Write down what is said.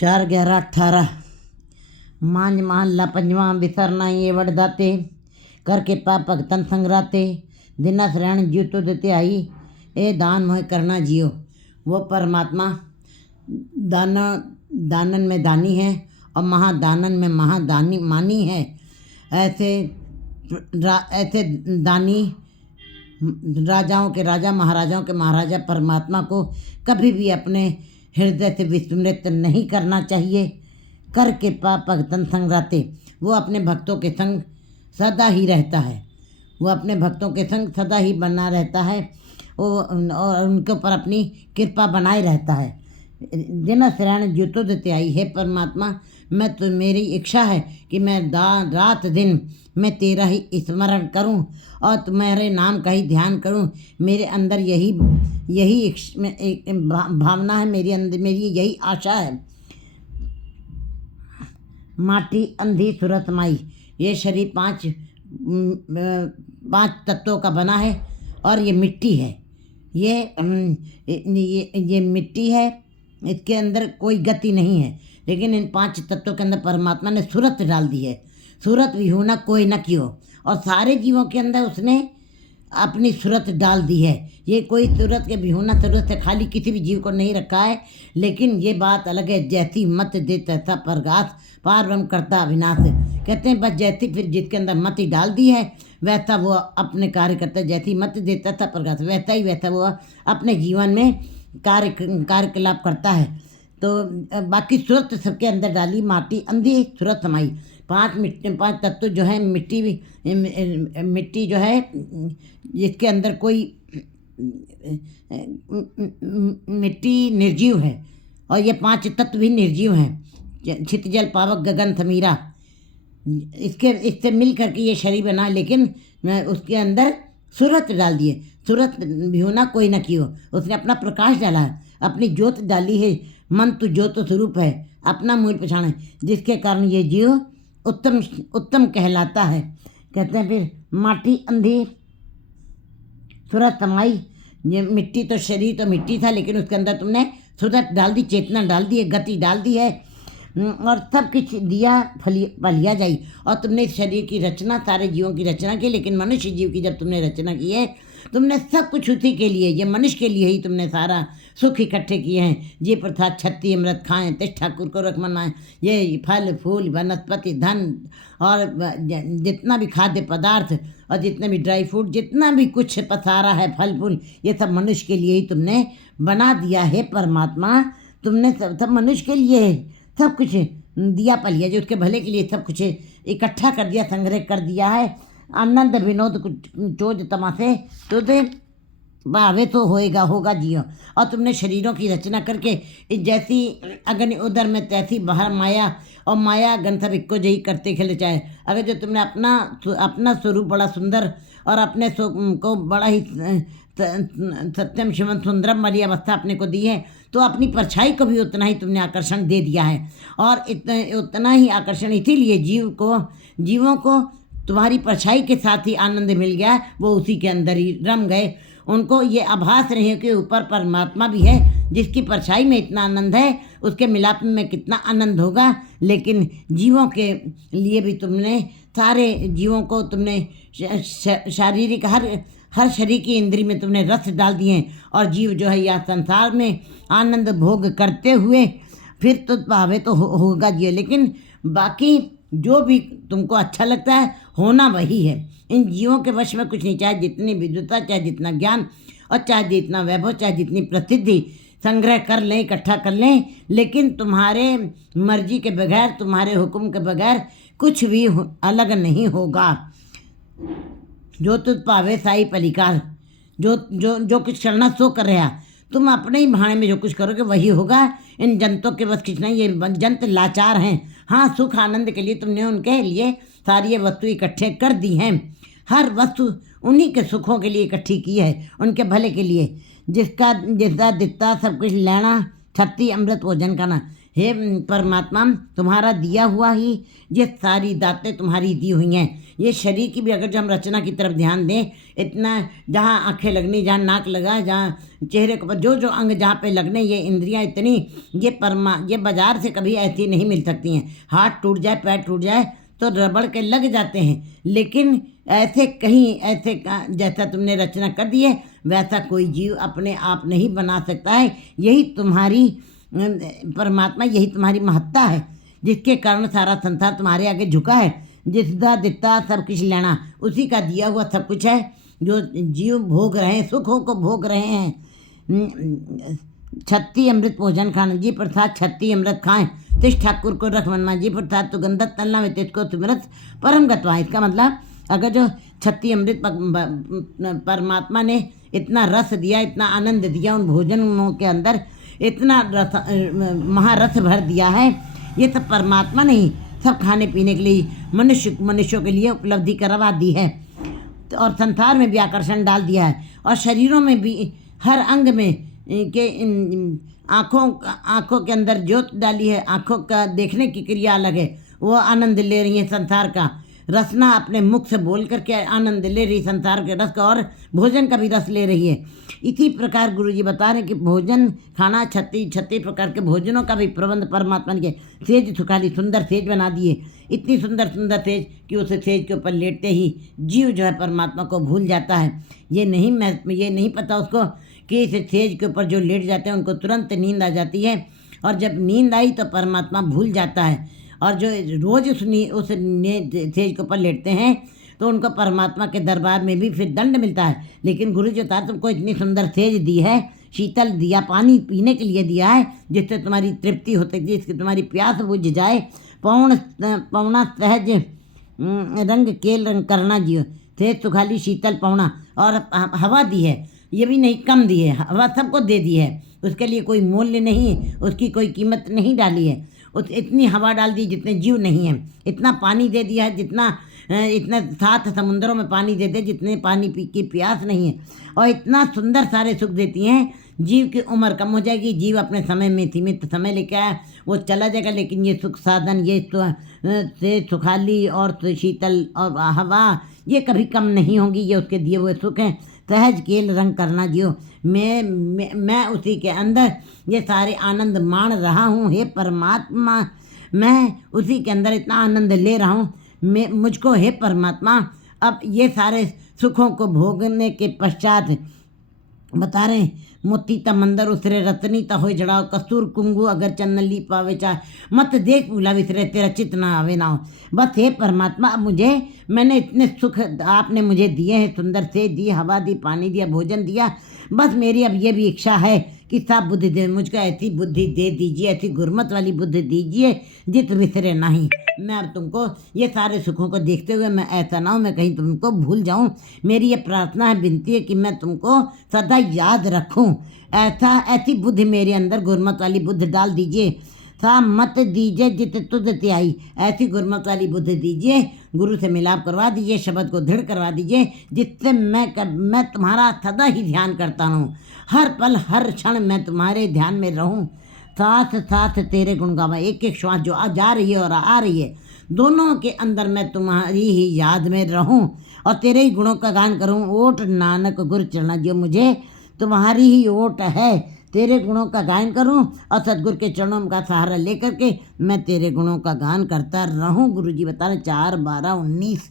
4 11 18 मांझ महल्ला पंजवां बिसरना ये वड़दाते करके पाप भगतन संगराते दिनस रहन जीव तो देते आई ए दान मोह करना जियो। वो परमात्मा दानन में दानी है और महादानन में महादानी मानी है। ऐसे दानी राजाओं के राजा महाराजाओं के महाराजा परमात्मा को कभी भी अपने हृदय से विस्मृत नहीं करना चाहिए। कर के पाप भगतन संग रहते, वो अपने भक्तों के संग सदा ही रहता है। वो अपने भक्तों के संग सदा ही बना रहता है और उनके ऊपर अपनी कृपा बनाए रहता है। जिन शरण जुतो देते आई है परमात्मा, मैं तो मेरी इच्छा है कि मैं रात दिन मैं तेरा ही स्मरण करूं और तुम्हारे नाम का ही ध्यान करूं। मेरे अंदर यही भावना है, मेरी यही आशा है। माटी अंधी सुरत माई, ये शरीर पांच तत्वों का बना है और ये मिट्टी है। ये मिट्टी है, इसके अंदर कोई गति नहीं है, लेकिन इन 5 तत्वों के अंदर परमात्मा ने सूरत डाल दी है। सूरत भी होना कोई न क्यों, और सारे जीवों के अंदर उसने अपनी सूरत डाल दी है। ये कोई सूरत के बिहुना सूरत से खाली किसी भी जीव को नहीं रखा है। लेकिन ये बात अलग है, जैसी मत दे तैसा परगास पार ब्रह्म करता अविनाश। कहते हैं बस जैसी फिर जिसके अंदर मति डाल दी है वैसा वो अपने कार्य करता है। जैसी मत देता था प्रकाश वैसा वो अपने जीवन में कार्यकलाप करता है। तो बाकी सूरत सबके अंदर डाली, माटी अंधी सूरत समाई। 5 तत्व जो है, मिट्टी जो है जिसके अंदर कोई मिट्टी निर्जीव है और ये 5 तत्व भी निर्जीव हैं। छित जल पावक गगन थमीरा, इससे मिल करके ये शरीर बना, लेकिन उसके अंदर सूरत डाल दिए। सूरत भी होना कोई न क्यों, उसने अपना प्रकाश डाला है, अपनी ज्योत डाली है। मन तो ज्योत स्वरूप है, अपना मूल पहचान है, जिसके कारण ये जीव उत्तम कहलाता है। कहते हैं फिर माटी अंधी सूरत समाई। ये मिट्टी तो शरीर तो मिट्टी था, लेकिन उसके अंदर तुमने सूरत डाल दी, चेतना डाल दी है, गति डाल दी है और सब कुछ दिया फलिया जाई। और तुमने इस शरीर की रचना, सारे जीवों की रचना की, लेकिन मनुष्य जीव की जब तुमने रचना की है, तुमने सब कुछ उसी के लिए, ये मनुष्य के लिए ही तुमने सारा सुख इकट्ठे किए हैं। ये प्रसाद छत्ती अमृत खाएं, तिस ठाकुर को रख मनाएं। ये फल फूल वनस्पति धन और जितना भी खाद्य पदार्थ और जितने भी ड्राई फ्रूट, जितना भी कुछ पसारा है फल फूल, ये सब मनुष्य के लिए ही तुमने बना दिया है। परमात्मा तुमने सब मनुष्य के लिए है, सब कुछ दिया पलिया, जो उसके भले के लिए सब कुछ इकट्ठा कर दिया, संग्रह कर दिया है। आनंद विनोद चोज तमाशे तुझे भावे तो होगा जियो। और तुमने शरीरों की रचना करके जैसी अग्नि उदर में तैसी बाहर माया, और माया गन सब इक्को जही करते खेले चाहे। अगर जो तुमने अपना स्वरूप बड़ा सुंदर और अपने को बड़ा ही सत्यम शिवम सुंदरम वाली अवस्था अपने को दी है, तो अपनी परछाई को भी उतना ही तुमने आकर्षण दे दिया है। और उतना ही आकर्षण इसीलिए जीवों को तुम्हारी परछाई के साथ ही आनंद मिल गया, वो उसी के अंदर ही रम गए। उनको ये आभास नहीं है कि ऊपर परमात्मा भी है, जिसकी परछाई में इतना आनंद है, उसके मिलाप में कितना आनंद होगा। लेकिन जीवों के लिए भी तुमने, सारे जीवों को तुमने शारीरिक हर शरीर की इंद्री में तुमने रस डाल दिए हैं। और जीव जो है यह संसार में आनंद भोग करते हुए फिर तो भावे तो होगा जियो। लेकिन बाकी जो भी तुमको अच्छा लगता है होना वही है। इन जीवों के वश में कुछ नहीं, चाहे जितनी विद्वता, चाहे जितना ज्ञान और चाहे जितना वैभव, चाहे जितनी प्रसिद्धि संग्रह कर लें, इकट्ठा कर लें, लेकिन तुम्हारे मर्जी के बगैर, तुम्हारे हुक्म के बगैर कुछ भी अलग नहीं होगा। जो तुझ पावे साई पलिकार, जो कुछ करना सो कर रहा, तुम अपने ही भाने में जो कुछ करोगे वही होगा। इन जनतों के बस कुछ नहीं, ये जंत लाचार हैं। हाँ, सुख आनंद के लिए तुमने उनके लिए सारी ये वस्तु इकट्ठे कर दी हैं। हर वस्तु उन्हीं के सुखों के लिए इकट्ठी की है, उनके भले के लिए। जिसका दिखता सब कुछ लेना, छत्ती अमृत भोजन खाना। हे परमात्मा, तुम्हारा दिया हुआ ही ये सारी दातें तुम्हारी दी हुई हैं। ये शरीर की भी अगर जो हम रचना की तरफ ध्यान दें, इतना जहाँ आंखें लगनी, जहाँ नाक लगा, जहाँ चेहरे के ऊपर जो जो अंग जहाँ पे लगने, ये इंद्रियाँ इतनी, ये बाजार से कभी ऐसी नहीं मिल सकती हैं। हाथ टूट जाए, पैर टूट जाए तो रबड़ के लग जाते हैं, लेकिन ऐसे कहीं ऐसे जैसा तुमने रचना कर दी है वैसा कोई जीव अपने आप नहीं बना सकता है। यही तुम्हारी परमात्मा, यही तुम्हारी महत्ता है, जिसके कारण सारा संसार तुम्हारे आगे झुका है। जिसदा दिता सब कुछ लेना, उसी का दिया हुआ सब कुछ है जो जीव भोग रहे हैं, सुखों को भोग रहे हैं। छत्ती अमृत भोजन खाना, जी प्रसाद छत्ती अमृत खाएं, तिस ठाकुर को रख मनमा, जी प्रसाद तो गंधत तलना में तिसको सुमरत परम गतवा। इसका मतलब अगर जो छत्ती अमृत परमात्मा ने इतना रस दिया, इतना आनंद दिया उन भोजनों के अंदर, इतना रस महारस भर दिया है, ये सब परमात्मा नहीं, सब खाने पीने के लिए मनुष्यों के लिए उपलब्धि करवा दी है। तो और संसार में भी आकर्षण डाल दिया है, और शरीरों में भी हर अंग में के आँखों के अंदर ज्योत डाली है। आँखों का देखने की क्रिया अलग है, वो आनंद ले रही है संसार का। रसना अपने मुख से बोल करके आनंद ले रही संसार के रस का, और भोजन का भी रस ले रही है। इसी प्रकार गुरुजी बता रहे कि भोजन खाना, 36 प्रकार के भोजनों का भी प्रबंध परमात्मा ने सेज सुखाली सुंदर सेज बना दिए। इतनी सुंदर सेज कि उस सेज के ऊपर लेटते ही जीव जो है परमात्मा को भूल जाता है। ये नहीं पता उसको कि इस सेज के ऊपर जो लेट जाते हैं उनको तुरंत नींद आ जाती है, और जब नींद आई तो परमात्मा भूल जाता है। और जो रोज़ उस सेज के ऊपर लेटते हैं तो उनको परमात्मा के दरबार में भी फिर दंड मिलता है। लेकिन गुरु जी बता, तुमको इतनी सुंदर सेज दी है, शीतल दिया, पानी पीने के लिए दिया है, जिससे तुम्हारी तृप्ति हो सकती है, जिससे तुम्हारी प्यास बुझ जाए। पौना सहज रंग केल रंग करना जियो, सेज सुखाली शीतल पौना। और हवा दी है, ये भी नहीं कम दी है, हवा सबको दे दी है, उसके लिए कोई मूल्य नहीं, उसकी कोई कीमत नहीं डाली है। इतनी हवा डाल दी जितने जीव नहीं हैं, इतना पानी दे दिया है इतना 7 समुद्रों में पानी दे दे जितने पानी की प्यास नहीं है, और इतना सुंदर सारे सुख देती हैं। जीव की उम्र कम हो जाएगी, जीव अपने समय में सीमित समय लेके आया, वो चला जाएगा, लेकिन ये सुख साधन, ये से सुखाली और शीतल और हवा, ये कभी कम नहीं होंगी, ये उसके दिए हुए सुख हैं। सहज केल रंग करना जियो, मैं उसी के अंदर ये सारे आनंद मान रहा हूँ। हे परमात्मा, मैं उसी के अंदर इतना आनंद ले रहा हूँ। मुझको हे परमात्मा अब ये सारे सुखों को भोगने के पश्चात बता रहे हैं, मोती ता मंदर उसरे रतनी ता हो जड़ाओ, कस्तूर कुंगू अगर चन्न ली पावे चाहे, मत देख भूला विसरे तेरा चित ना आवे ना हो। बस हे परमात्मा, अब मैंने इतने सुख आपने मुझे दिए हैं, सुंदर से दी, हवा दी, पानी दिया, भोजन दिया, बस मेरी अब ये भी इच्छा है कि सब बुद्धि दे, मुझको ऐसी बुद्धि दे दीजिए, ऐसी गुरमत वाली बुद्धि दीजिए जित विसरे नहीं। मैं अब तुमको ये सारे सुखों को देखते हुए मैं ऐसा ना हो मैं कहीं तुमको भूल जाऊं। मेरी ये प्रार्थना है, विनती है कि मैं तुमको सदा याद रखूं। ऐसी बुद्धि मेरे अंदर गुरमत वाली बुद्धि डाल दीजिए। सा मत दीजिए जित तुझ त्याई, ऐसी गुरमत वाली बुद्धि दीजिए। गुरु से मिलाप करवा दीजिए, शब्द को दृढ़ करवा दीजिए, जिससे मैं तुम्हारा सदा ही ध्यान करता रहूँ। हर पल हर क्षण मैं तुम्हारे ध्यान में रहूँ, साथ साथ तेरे गुण गावा। एक एक श्वास जो जा रही है और आ रही है, दोनों के अंदर मैं तुम्हारी ही याद में रहूं और तेरे ही गुणों का गान करूं। ओट नानक गुर चरणा, जो मुझे तुम्हारी ही ओट है, तेरे गुणों का गायन करूं और सदगुरु के चरणों का सहारा लेकर के मैं तेरे गुणों का गान करता रहूं। गुरु जी बता रहे 4/12/19।